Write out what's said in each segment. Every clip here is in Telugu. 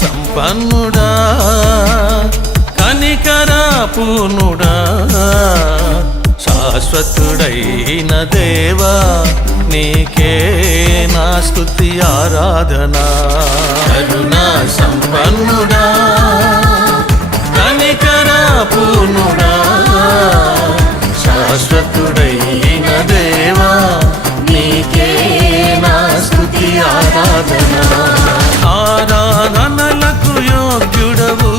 సంపన్నుడా కనికరా పూర్ణుడా శాశ్వతుడైన దేవా నీకే నా స్తుతి ఆరాధన. కరుణా సంపన్నుడా కనికరా పూర్ణుడా శాశ్వతుడైన దేవా నీకే నా స్తుతి ఆరాధన. ఆరాధనలకు యోగ్యుడవు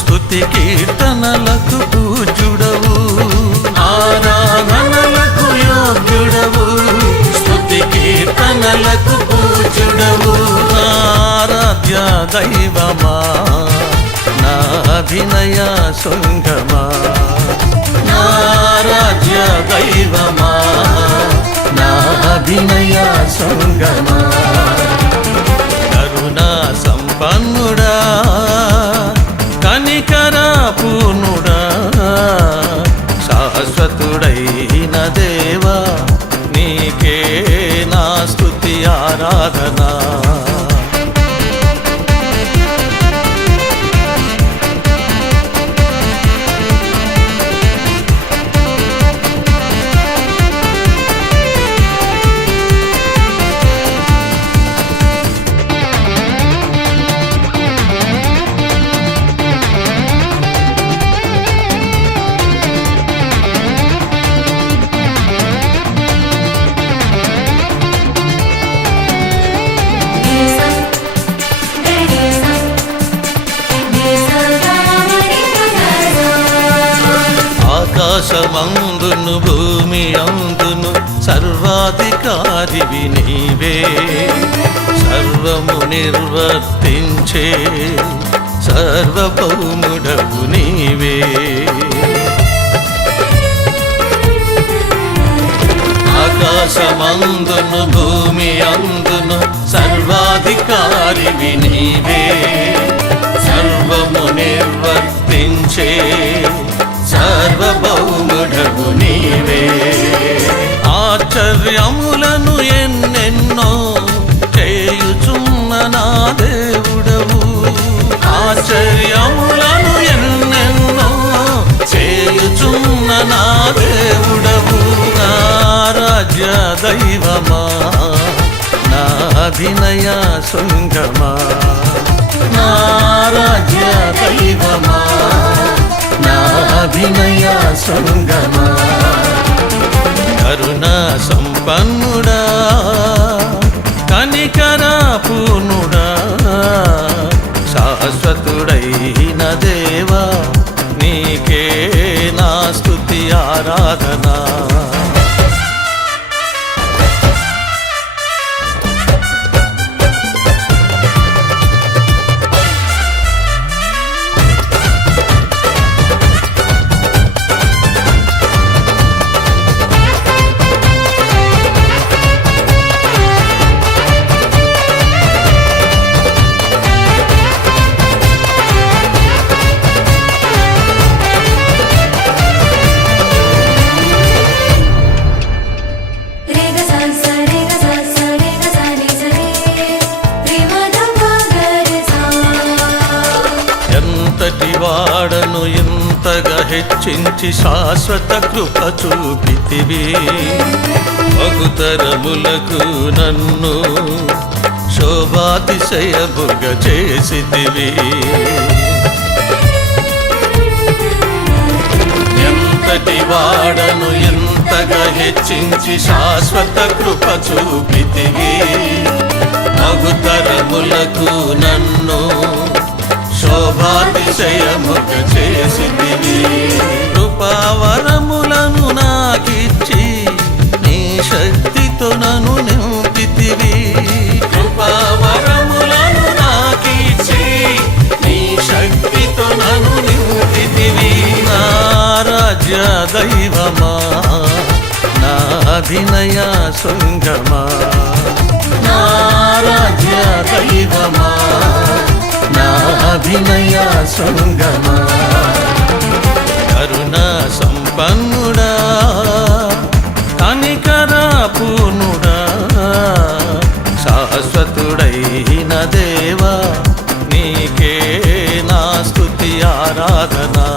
స్తుతి కీర్తనలకు పూజ్యుడవు. ఆరాధనలకు యోగ్యుడవు స్తుతి కీర్తనలకు పూజ్యుడవు. ఆరాధ్య దైవమా నా అభినయ శృంగమా. ఆరాధ్య దైవమా నా అభినయ శృంగమా. కరుణా సంపన్నుడా కనికరా పూర్ణుడా శాశ్వతుడైన దేవా నీకే నా స్తుతి ఆరాధన. ఆకాశమందును భూమి అందును సర్వాధికారివి నీవే. సర్వము నిర్వర్తించే సర్వభౌముడవు నీవే. ఆకాశమందును భూమి అందును సర్వాధికారివి నీవే. సర్వము నిర్వర్తించే సర్వభౌముడవు నీవే. ఆశ్చర్యములను ఎన్నెన్నో చేయుచున్న నా దేవుడవు. ఆశ్చర్యములను ఎన్నెన్నో చేయుచున్న నా దేవుడవు. ఆరాధ్య దైవమా నా అభినయ శృంగమా. ఆరాధ్య దైవమా నా అభినయ శృంగమా. కరుణా సంపన్నుడా కనికరా పూర్ణుడా శాశ్వతుడైన దేవా నీకే నా స్తుతి ఆరాధన. వాడను ఇంతగా హెచ్చించి శాశ్వత కృప చూపితివి. బహుతరములకు నన్ను శోభాతిశయముగ చేసితివి. ఎంతటి వాడను ఇంతగా హెచ్చించి శాశ్వత కృప చూపితివి. బహుతరములకు నన్ను శోభాతిశయముగ చేసితివి. ఆరాధ్య దైవమా నా అభినయ శృంగమా ఆరాధ్య దైవమా నా అభినయ శృంగమా కరుణా సంపన్నుడా కనికరా పూర్ణుడా శాశ్వతుడైన దేవా నీకే నా స్తుతి ఆరాధనా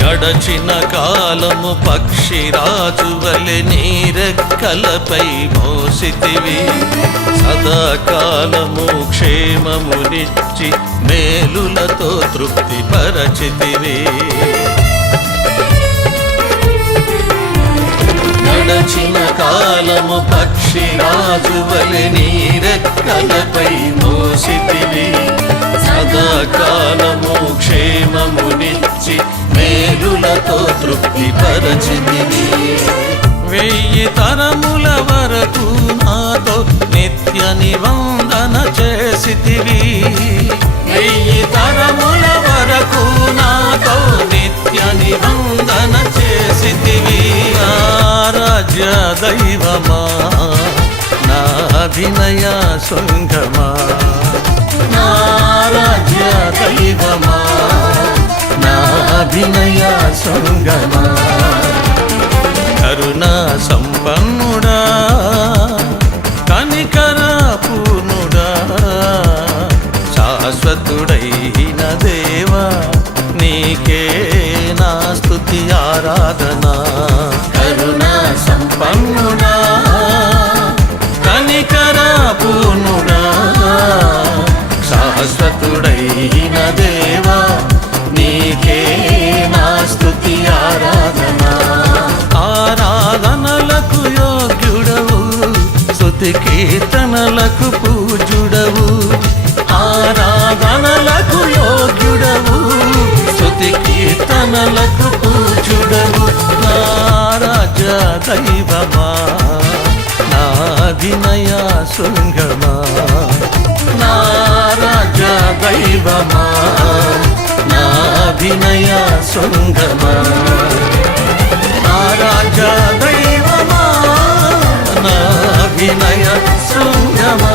గడచిన కాలము పక్షిరాజు వలె నీరెక్కలపై మోసితివి సదాకాలము క్షేమమునిచ్చి మేలులతో తృప్తి పరచితివి గడచిన కాలము పక్షిరాజు వలె నీరెక్కలపై మోసితివి సదాకాలము క్షేమమునిచ్చి మేలులతో తృప్తి పరచితివి 1000 తరముల వరకు నాతో నిత్య నిబంధన చేసితివి 1000 తరముల వరకు నాతో నిత్య నిబంధన చేసితివి ఆరాధ్య దైవమా నా అభినయ శృంగమా ఆరాధ్య దైవమా నా అభినయ శృంగమా కరుణా సంపన్నుడా కనికరా పూర్ణుడా శాశ్వతుడైన దేవా నీకే నా స్తుతి ఆరాధనా కరుణా సంపన్నుడా కనికరా పూర్ణుడా శాశ్వతుడైన దేవా నీకే నా స్తుతి ఆరాధనా ఆరాధనలకు యోగ్యుడవు స్తుతి కీర్తనలకు పూజ్యుడవు ఆరాధనలకు యోగ్యుడవు స్తుతి కీర్తనలకు పూజ్యుడవు ఆరాధ్య దైవమా నా అభినయ శృంగమా ఆరాధ్య దైవమా నా అభినయ శృంగమా ఆరాధ్య దైవమా నా అభినయ శృంగమా